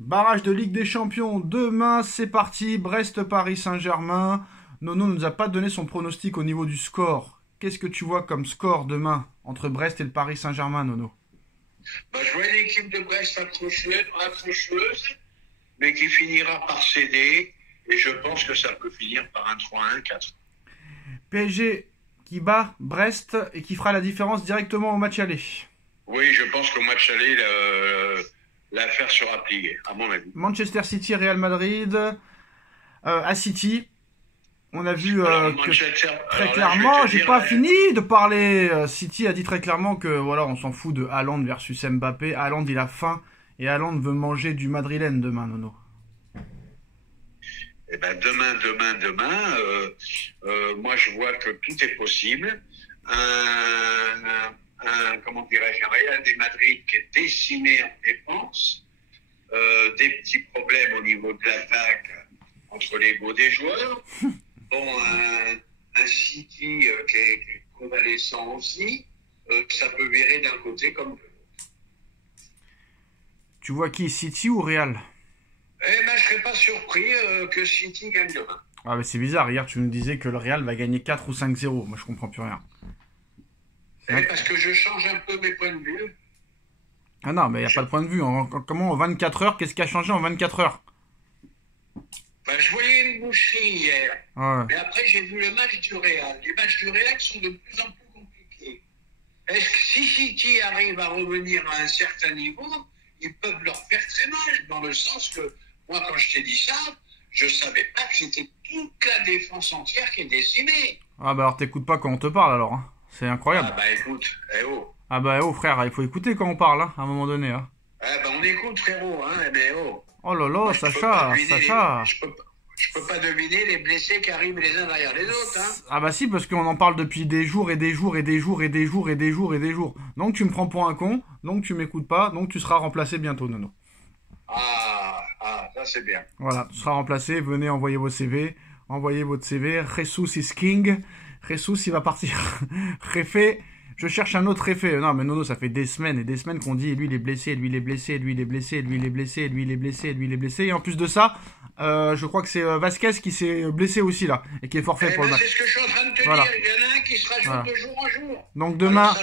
Barrage de Ligue des Champions, demain c'est parti, Brest-Paris Saint-Germain. Nono ne nous a pas donné son pronostic au niveau du score. Qu'est-ce que tu vois comme score demain entre Brest et le Paris Saint-Germain, Nono? Je vois une équipe de Brest accrocheuse, mais qui finira par céder. Et je pense que ça peut finir par un 3-1, 4. PSG qui bat Brest et qui fera la différence directement au match aller. Oui, je pense qu'au match aller, l'affaire sera pliée, à mon avis. Manchester City, Real Madrid. À City, on a vu très clairement, j'ai pas fini de parler. City a dit très clairement que voilà, on s'en fout de Haaland versus Mbappé. Haaland il a faim et Haaland veut manger du madrilène demain, Nono. Eh ben demain, moi je vois que tout est possible. Comment dirais-je, un Real de Madrid qui est décimé en défense, des petits problèmes au niveau de l'attaque entre l'ego des joueurs. Bon, un City qui est convalescent aussi, ça peut virer d'un côté comme de l'autre. Tu vois qui, City ou Real? Eh ben, je serais pas surpris que City gagne demain. Ah mais c'est bizarre, hier tu nous disais que le Real va gagner 4 ou 5-0, moi je comprends plus rien. Parce que je change un peu mes points de vue. Ah non, mais il n'y a pas de point de vue. Comment en 24 heures, qu'est-ce qui a changé en 24 heures? Je voyais une boucherie hier. Ouais. Mais après, j'ai vu le match du Real. Les matchs du Real sont de plus en plus compliqués. Est-ce que si City arrive à revenir à un certain niveau, ils peuvent leur faire très mal. Dans le sens que, moi, quand je t'ai dit ça, je savais pas que c'était toute la défense entière qui est décimée. Ah bah alors t'écoutes pas quand on te parle alors. Hein. C'est incroyable. Ah bah écoute, oh. Ah bah oh frère, il faut écouter quand on parle, hein, à un moment donné. Hein. Ah bah on écoute frérot, hein, mais oh. Oh là là, Sacha. Je peux pas deviner les blessés qui arrivent les uns derrière les autres, hein. Ah bah si, parce qu'on en parle depuis des jours et des jours et des jours et des jours et des jours et des jours. Donc tu me prends pour un con, donc tu m'écoutes pas, donc tu seras remplacé bientôt, Nono. Ça c'est bien. Voilà, tu seras remplacé, venez envoyer vos CV, envoyez votre CV, Jesus is king, Jesus il va partir. Réfé, je cherche un autre Réfé. Non mais Nono, ça fait des semaines et des semaines qu'on dit lui il est blessé, lui il est blessé, lui il est blessé, lui il est blessé, lui il est blessé, lui il est blessé. Et en plus de ça, je crois que c'est Vasquez qui s'est blessé aussi là, et qui est forfait pour le match. C'est ce que je suis en train de te dire, il y en a un qui se rajoute de jour en jour. Donc demain,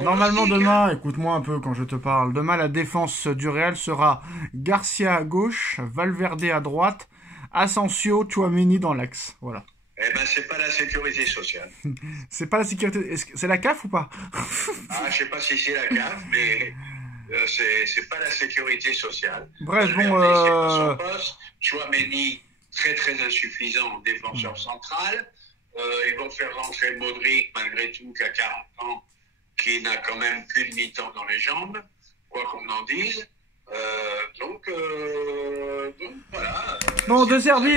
normalement demain, écoute-moi un peu quand je te parle, demain la défense du Real sera Garcia à gauche, Valverde à droite, Asensio, Tchouaméni dans l'axe, voilà. Eh ben, c'est pas la sécurité sociale. C'est pas la sécurité... C'est la CAF ou pas? Je sais pas si c'est la CAF, mais c'est pas la sécurité sociale. Bref, bon... C'est pas son poste. Tchouaméni, très très insuffisant en défenseur central. Ils vont faire rentrer Modric, malgré tout, qui a 40 ans, qui n'a quand même qu'une mi-temps dans les jambes, quoi qu'on en dise. Donc voilà. Non, De Zerbi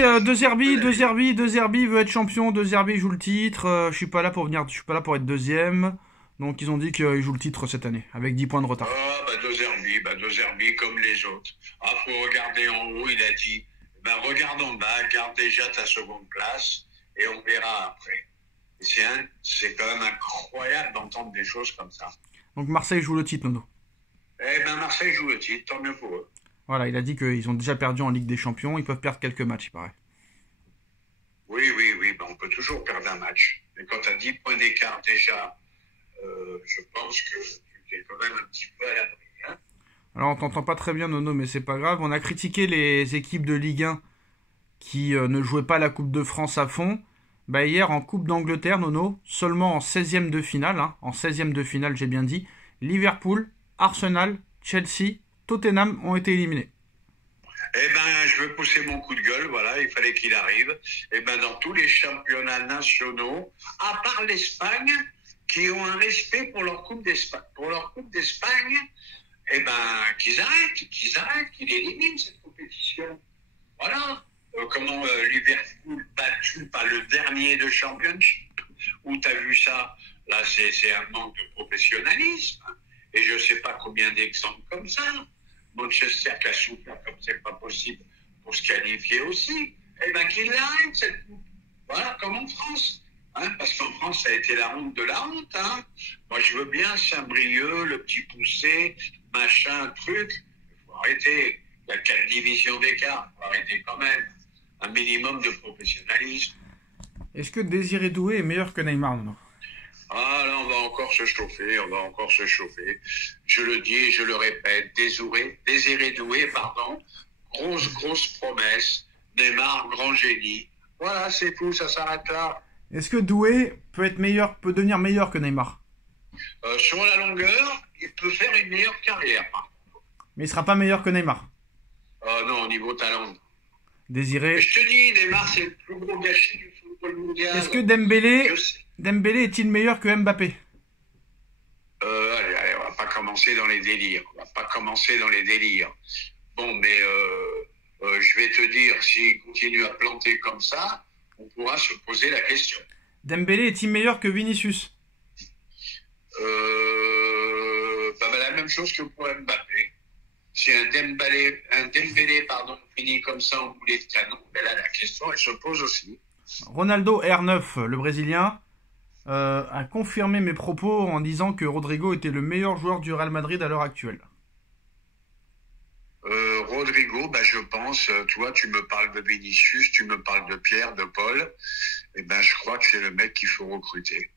veut être champion, De Zerbi joue le titre, je suis pas là pour être deuxième, donc ils ont dit qu'ils jouent le titre cette année, avec 10 points de retard. De Zerbi comme les autres. Faut regarder en haut, il a dit, regarde en bas, garde déjà ta seconde place, et on verra après. C'est quand même incroyable d'entendre des choses comme ça. Donc Marseille joue le titre, Nono. Marseille joue le titre, tant mieux pour eux. Voilà, il a dit qu'ils ont déjà perdu en Ligue des Champions, ils peuvent perdre quelques matchs, il paraît. Oui, on peut toujours perdre un match. Mais quand tu as 10 points d'écart déjà, je pense que tu es quand même un petit peu à l'abri. Hein. Alors on t'entend pas très bien, Nono, mais c'est pas grave. On a critiqué les équipes de Ligue 1 qui ne jouaient pas la Coupe de France à fond. Hier, en Coupe d'Angleterre, Nono, seulement en 16e de finale, en 16e de finale, j'ai bien dit, Liverpool, Arsenal, Chelsea, Tottenham ont été éliminés. Je veux pousser mon coup de gueule, voilà, il fallait qu'il arrive. Dans tous les championnats nationaux, à part l'Espagne, qui ont un respect pour leur Coupe d'Espagne, qu'ils arrêtent, qu'ils éliminent cette compétition. Voilà. Comment Liverpool battu par le dernier de Championship, où tu as vu ça, là c'est un manque de professionnalisme. Et je ne sais pas combien d'exemples comme ça. Manchester qui a souffert comme c'est pas possible pour se qualifier aussi. Qu'il l'arrête cette coupe. Voilà, comme en France. Parce qu'en France, ça a été la honte de la honte. Moi, je veux bien Saint-Brieuc, le petit poussé, machin, truc. Il faut faut arrêter. Il y a 4 divisions d'écart, il faut arrêter quand même. Un minimum de professionnalisme. Est-ce que Désiré Doué est meilleur que Neymar, Nono? Ah là, on va encore se chauffer, on va encore se chauffer. Je le dis et je le répète, Désiré Doué, pardon, grosse promesse. Neymar, grand génie. Voilà, c'est tout, ça s'arrête là. Est-ce que Doué peut devenir meilleur que Neymar? Sur la longueur, il peut faire une meilleure carrière. Mais il sera pas meilleur que Neymar. Non, au niveau talent. Désiré. Mais je te dis, Neymar, c'est le plus gros gâchis du football mondial. Est-ce que Dembélé est-il meilleur que Mbappé? Allez, on va pas commencer dans les délires. Bon, mais je vais te dire, s'il continue à planter comme ça, on pourra se poser la question. Dembélé est-il meilleur que Vinicius? La même chose que pour Mbappé. Si un Dembélé, finit comme ça en boulet de canon, ben là, la question, elle se pose aussi. Ronaldo R9, le Brésilien, a confirmé mes propos en disant que Rodrigo était le meilleur joueur du Real Madrid à l'heure actuelle. Rodrigo, je pense, toi, tu me parles de Vinicius, tu me parles de Pierre, de Paul, je crois que c'est le mec qu'il faut recruter.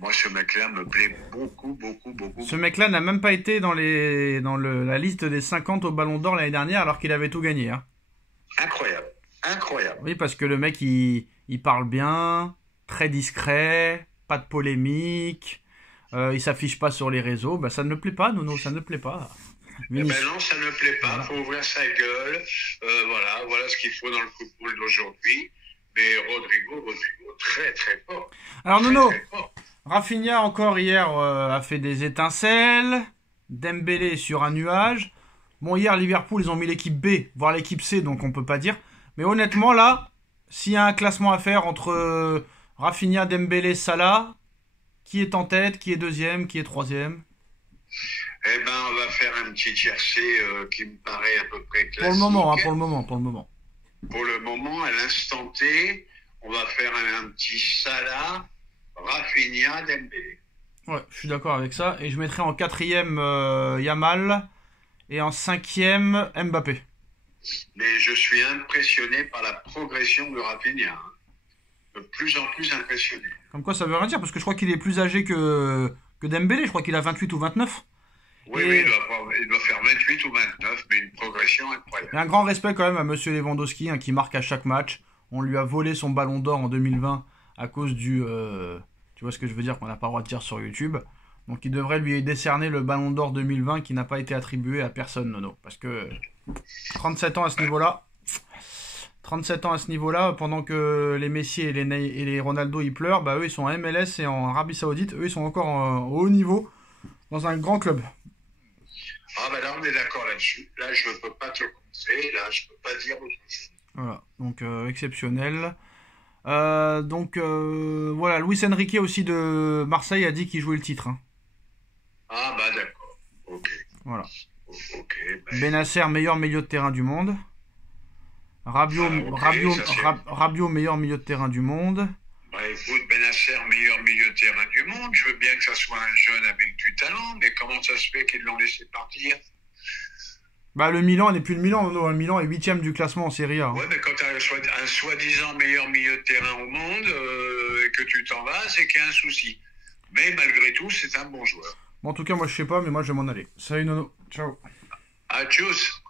Moi, ce mec-là me plaît beaucoup. Ce mec-là n'a même pas été dans la liste des 50 au Ballon d'Or l'année dernière alors qu'il avait tout gagné. Hein. Incroyable. Oui, parce que le mec, il parle bien, très discret, pas de polémique, il s'affiche pas sur les réseaux. Ça ne me plaît pas, Nono, ça ne me plaît pas. Non, ça ne plaît pas. Il faut ouvrir sa gueule. Voilà ce qu'il faut dans le football d'aujourd'hui. Mais Rodrigo, très fort. Alors Nono, Rafinha encore hier a fait des étincelles. Dembélé sur un nuage. Bon, hier Liverpool ils ont mis l'équipe B, voire l'équipe C, donc on peut pas dire. Mais honnêtement là, s'il y a un classement à faire entre Rafinha, Dembélé, Salah, qui est en tête, qui est deuxième, qui est troisième? On va faire un petit tiercé qui me paraît à peu près classique. Pour le moment. Pour le moment, à l'instant T, on va faire un petit Salah, Rafinha, Dembélé. Ouais, je suis d'accord avec ça. Et je mettrai en quatrième Yamal et en cinquième Mbappé. Mais je suis impressionné par la progression de Rafinha. De plus en plus impressionné. Comme quoi ça veut rien dire, parce que je crois qu'il est plus âgé que Dembélé. Je crois qu'il a 28 ou 29. Oui, il doit faire 28 ou 29, mais une progression incroyable. Et un grand respect quand même à Monsieur Lewandowski, qui marque à chaque match. On lui a volé son ballon d'or en 2020 à cause du... tu vois ce que je veux dire, qu'on n'a pas le droit de dire sur YouTube. Donc il devrait lui décerner le ballon d'or 2020 qui n'a pas été attribué à personne, Nono. Parce que 37 ans à ce niveau-là... 37 ans à ce niveau-là, pendant que les Messi et les Ronaldo ils pleurent, eux ils sont en MLS et en Arabie Saoudite, eux ils sont encore au haut niveau, dans un grand club. Là on est d'accord là-dessus. Là je ne peux pas te le conseiller, là je ne peux pas dire autre chose. Voilà, donc exceptionnel. Voilà, Luis Enrique aussi de Marseille a dit qu'il jouait le titre. Hein. D'accord, ok. Voilà. Okay, Benacer, meilleur milieu de terrain du monde. Rabiot, meilleur milieu de terrain du monde. Écoute, Benacer, meilleur milieu de terrain du monde. Je veux bien que ça soit un jeune avec du talent, mais comment ça se fait qu'ils l'ont laissé partir? Le Milan n'est plus le Milan. Non, le Milan est 8ème du classement en Serie A. Hein. Ouais, mais quand tu as un soi-disant meilleur milieu de terrain au monde et que tu t'en vas, c'est qu'il y a un souci. Mais malgré tout, c'est un bon joueur. Bon, en tout cas, moi je sais pas, mais moi je vais m'en aller. Salut Nono. Ciao. Tchuss.